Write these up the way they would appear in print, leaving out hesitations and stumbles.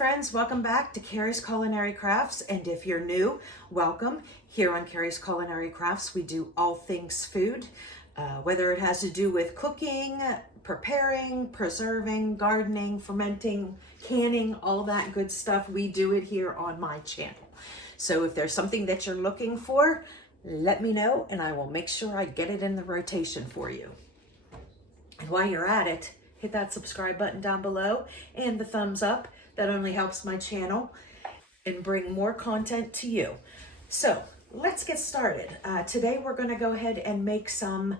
friends, welcome back to Carrie's Culinary Crafts, and if you're new, welcome. Here on Carrie's Culinary Crafts, we do all things food, whether it has to do with cooking, preparing, preserving, gardening, fermenting, canning, all that good stuff. We do it here on my channel. So if there's something that you're looking for, let me know and I will make sure I get it in the rotation for you. And while you're at it, hit that subscribe button down below and the thumbs up. That only helps my channel and bring more content to you. So let's get started. Today we're going to go ahead and make some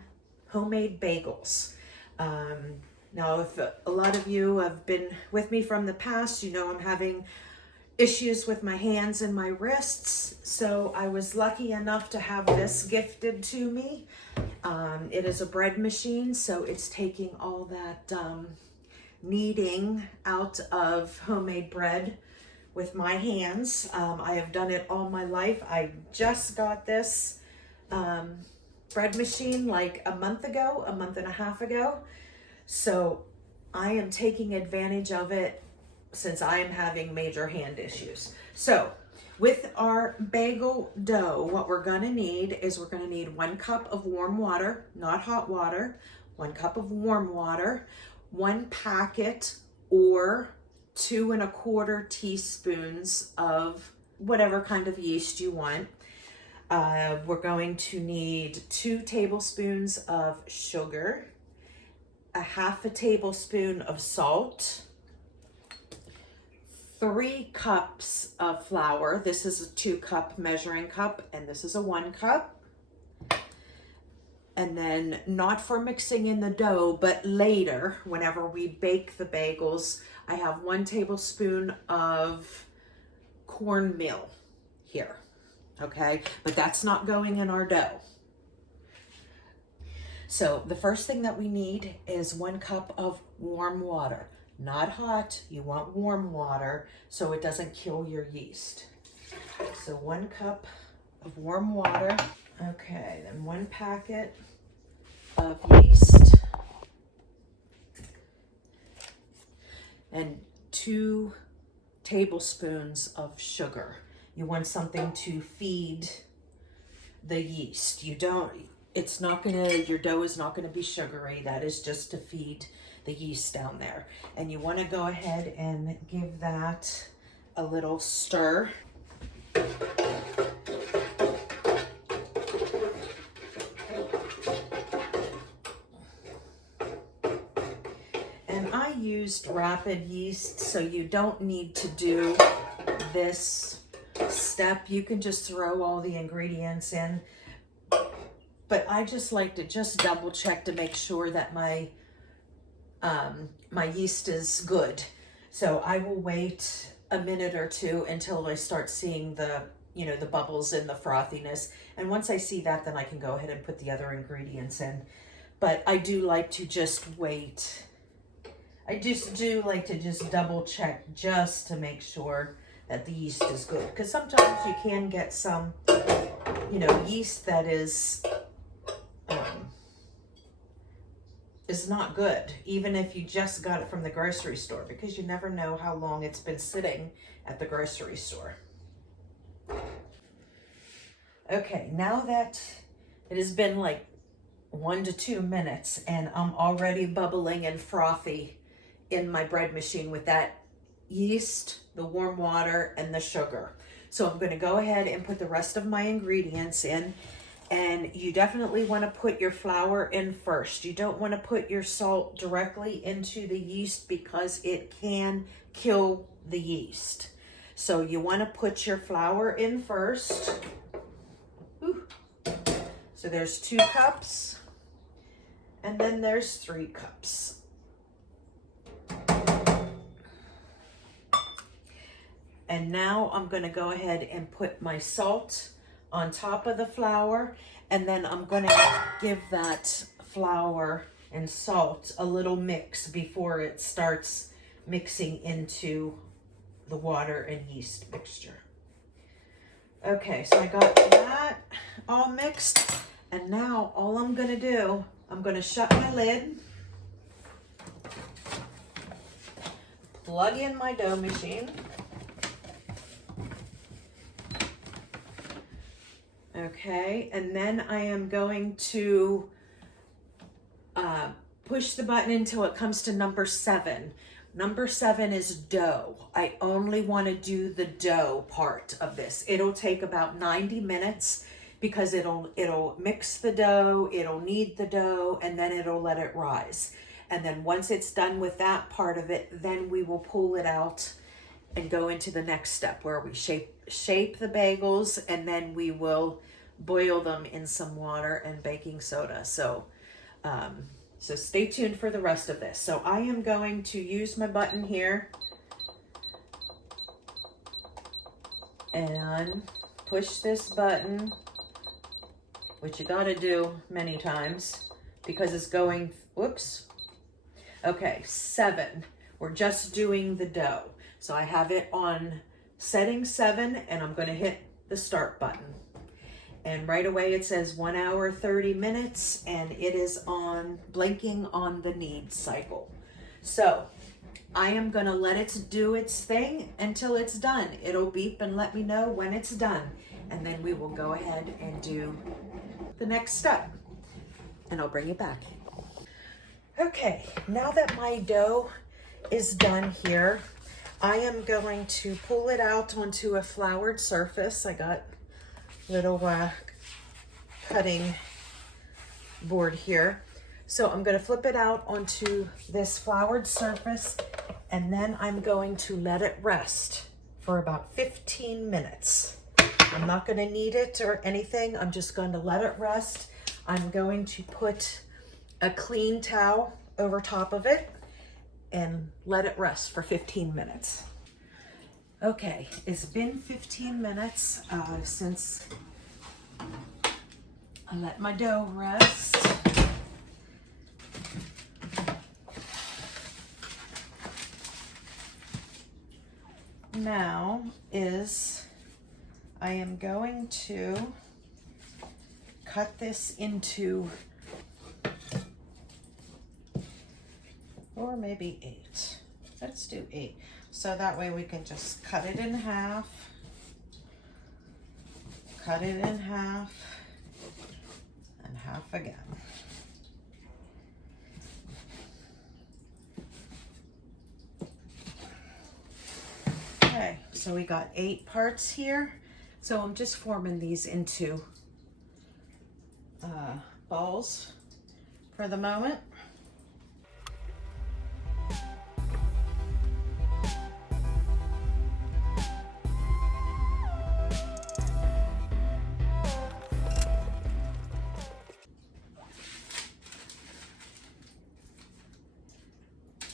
homemade bagels. Now, if a lot of you have been with me from the past, you know I'm having issues with my hands and my wrists. So I was lucky enough to have this gifted to me. It is a bread machine, so it's taking all that kneading out of homemade bread with my hands. I have done it all my life. I just got this bread machine like a month and a half ago. So I am taking advantage of it since I am having major hand issues. So with our bagel dough, what we're gonna need is we're gonna need 1 cup of warm water, not hot water, 1 cup of warm water, 1 packet or 2 1/4 teaspoons of whatever kind of yeast you want. We're going to need 2 tablespoons of sugar, 1/2 tablespoon of salt, 3 cups of flour. This is a 2-cup measuring cup, and this is a 1 cup. And then not for mixing in the dough, but later, whenever we bake the bagels, I have 1 tablespoon of cornmeal here, okay? But that's not going in our dough. So the first thing that we need is 1 cup of warm water. Not hot, you want warm water so it doesn't kill your yeast. So 1 cup of warm water. Okay, then 1 packet of yeast and 2 tablespoons of sugar. You want something to feed the yeast. Your dough is not gonna be sugary. That is just to feed the yeast down there. And you want to go ahead and give that a little stir. And I used rapid yeast, so you don't need to do this step. You can just throw all the ingredients in. But I just like to just double check to make sure that my yeast is good. So I will wait a minute or two until I start seeing the bubbles and the frothiness. And once I see that, then I can go ahead and put the other ingredients in. But I do like to just wait. I just do like to just double check just to make sure that the yeast is good. Because sometimes you can get some, yeast that is not good, even if you just got it from the grocery store, because you never know how long it's been sitting at the grocery store. Okay, now that it has been like 1 to 2 minutes and I'm already bubbling and frothy in my bread machine with that yeast, the warm water, and the sugar. So I'm going to go ahead and put the rest of my ingredients in. And you definitely want to put your flour in first. You don't want to put your salt directly into the yeast because it can kill the yeast. So you want to put your flour in first. Ooh. So there's 2 cups, and then there's 3 cups. And now I'm going to go ahead and put my salt on top of the flour, and then I'm going to give that flour and salt a little mix before it starts mixing into the water and yeast mixture. Okay, so I got that all mixed, and now all I'm going to do, I'm going to shut my lid, plug in my dough machine, Okay, and then I am going to push the button until it comes to number 7. Number 7 is dough. I only want to do the dough part of this. It'll take about 90 minutes because it'll mix the dough, it'll knead the dough, and then it'll let it rise. And then once it's done with that part of it, then we will pull it out and go into the next step where we shape the bagels, and then we will boil them in some water and baking soda. So stay tuned for the rest of this. So I am going to use my button here and push this button, which you gotta do many times because it's going, whoops. Okay, 7. We're just doing the dough. So I have it on setting 7 and I'm gonna hit the start button. And right away it says 1 hour, 30 minutes, and it is on blinking on the knead cycle. So I am gonna let it do its thing until it's done. It'll beep and let me know when it's done. And then we will go ahead and do the next step. And I'll bring you back. Okay, now that my dough is done here, I am going to pull it out onto a floured surface. I got little cutting board here. So I'm going to flip it out onto this floured surface, and then I'm going to let it rest for about 15 minutes. I'm not going to knead it or anything. I'm just going to let it rest. I'm going to put a clean towel over top of it and let it rest for 15 minutes. Okay, it's been 15 minutes since I let my dough rest. Now I am going to cut this into, or maybe 8. Let's do 8. So that way we can just cut it in half, cut it in half, and half again. Okay, so we got 8 parts here. So I'm just forming these into balls for the moment.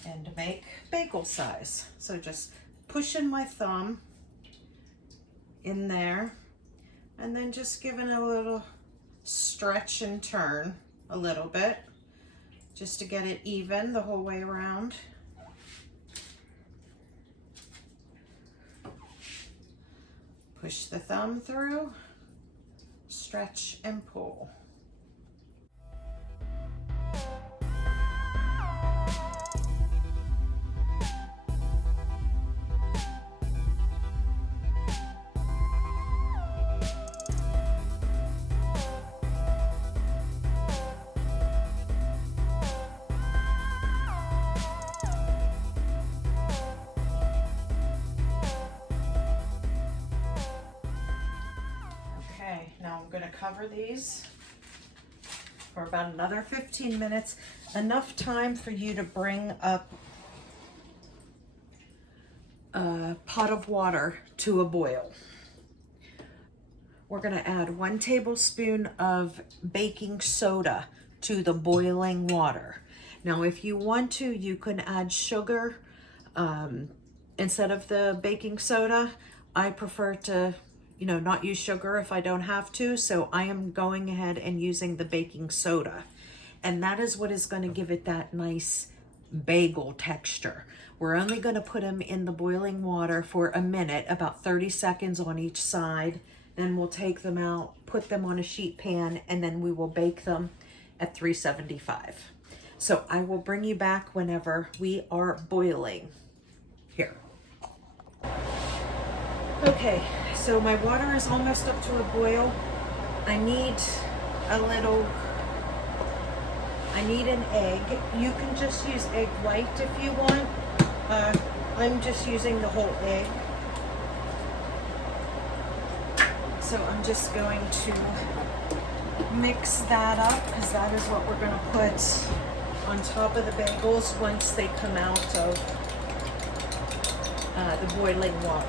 And make bagel size. So just pushing my thumb in there and then just giving a little stretch and turn a little bit just to get it even the whole way around. Push the thumb through, stretch and pull. Now I'm going to cover these for about another 15 minutes, enough time for you to bring up a pot of water to a boil. We're going to add 1 tablespoon of baking soda to the boiling water. Now, if you want to, you can add sugar instead of the baking soda. I prefer to not use sugar if I don't have to, so I am going ahead and using the baking soda. And that is what is going to give it that nice bagel texture. We're only going to put them in the boiling water for a minute, about 30 seconds on each side. Then we'll take them out, put them on a sheet pan, and then we will bake them at 375. So I will bring you back whenever we are boiling. Here. Okay. So my water is almost up to a boil. I need an egg. You can just use egg white if you want. I'm just using the whole egg. So I'm just going to mix that up because that is what we're going to put on top of the bagels once they come out of the boiling water.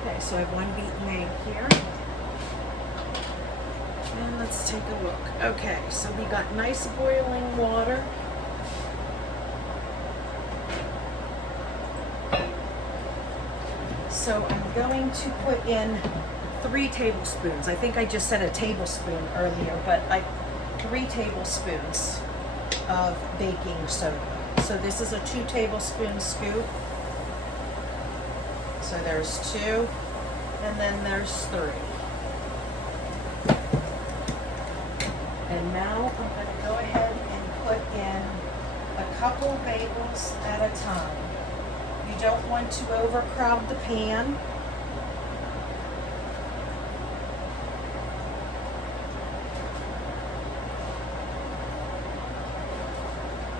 Okay, so I have one beaten egg here. And let's take a look. Okay, so we got nice boiling water. So I'm going to put in 3 tablespoons. I think I just said a tablespoon earlier, but 3 tablespoons of baking soda. So this is a 2 tablespoon scoop. So there's 2, and then there's 3. And now I'm going to go ahead and put in a couple bagels at a time. You don't want to overcrowd the pan.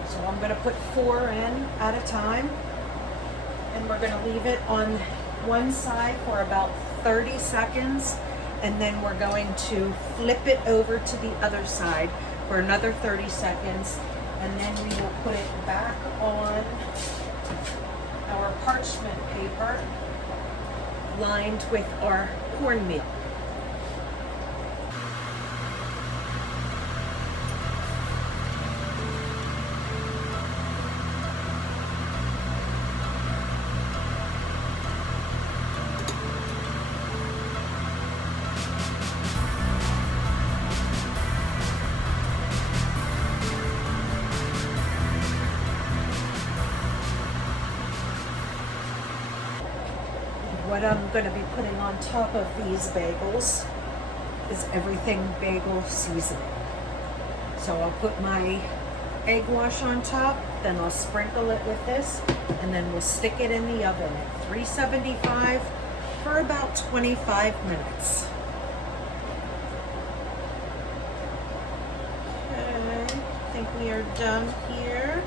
So I'm going to put 4 in at a time. And we're going to leave it on one side for about 30 seconds. And then we're going to flip it over to the other side for another 30 seconds. And then we will put it back on our parchment paper lined with our cornmeal. What I'm going to be putting on top of these bagels is everything bagel seasoning. So I'll put my egg wash on top, then I'll sprinkle it with this, and then we'll stick it in the oven at 375 for about 25 minutes. Okay, I think we are done here.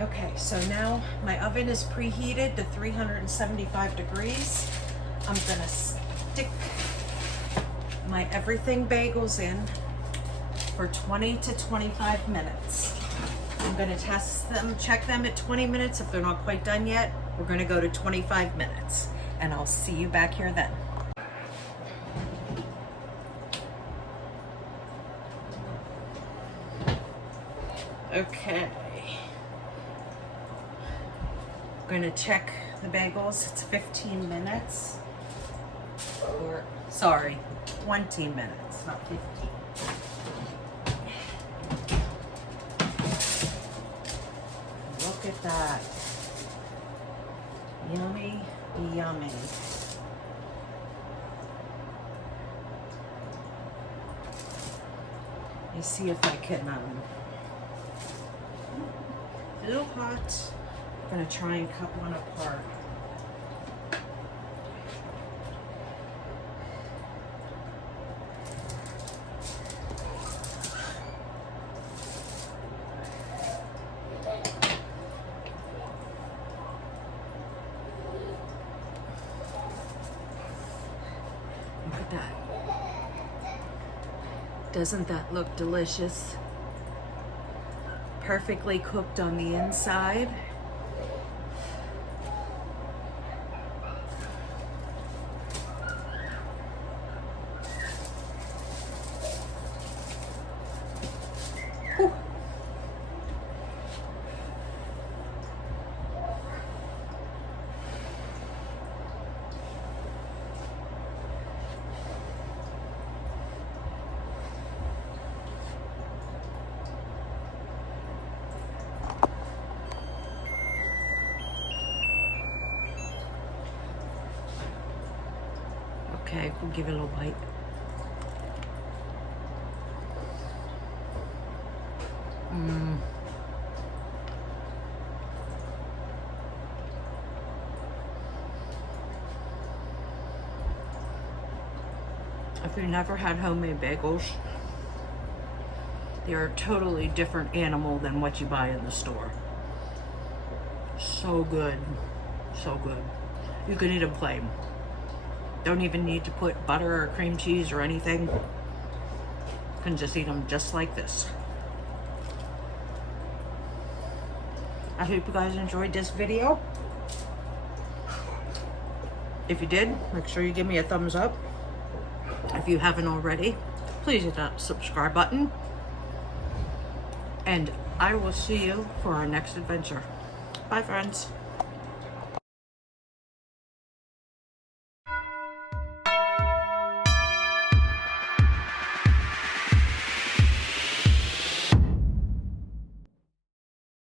Okay, so now my oven is preheated to 375 degrees. I'm gonna stick my everything bagels in for 20 to 25 minutes. I'm gonna test them, check them at 20 minutes. If they're not quite done yet, we're gonna go to 25 minutes. And I'll see you back here then. Okay. I'm going to check the bagels. It's 15 minutes. Or, sorry, 20 minutes, not 15. Look at that. Yummy, yummy. Let me see if I can, a little hot. I'm gonna try and cut one apart. Look at that. Doesn't that look delicious? Perfectly cooked on the inside. Okay, we'll give it a little bite. If you've never had homemade bagels, they're a totally different animal than what you buy in the store. So good. So good. You can eat them plain. Don't even need to put butter or cream cheese or anything. You can just eat them just like this. I hope you guys enjoyed this video. If you did, make sure you give me a thumbs up. If you haven't already, please hit that subscribe button. And I will see you for our next adventure. Bye, friends.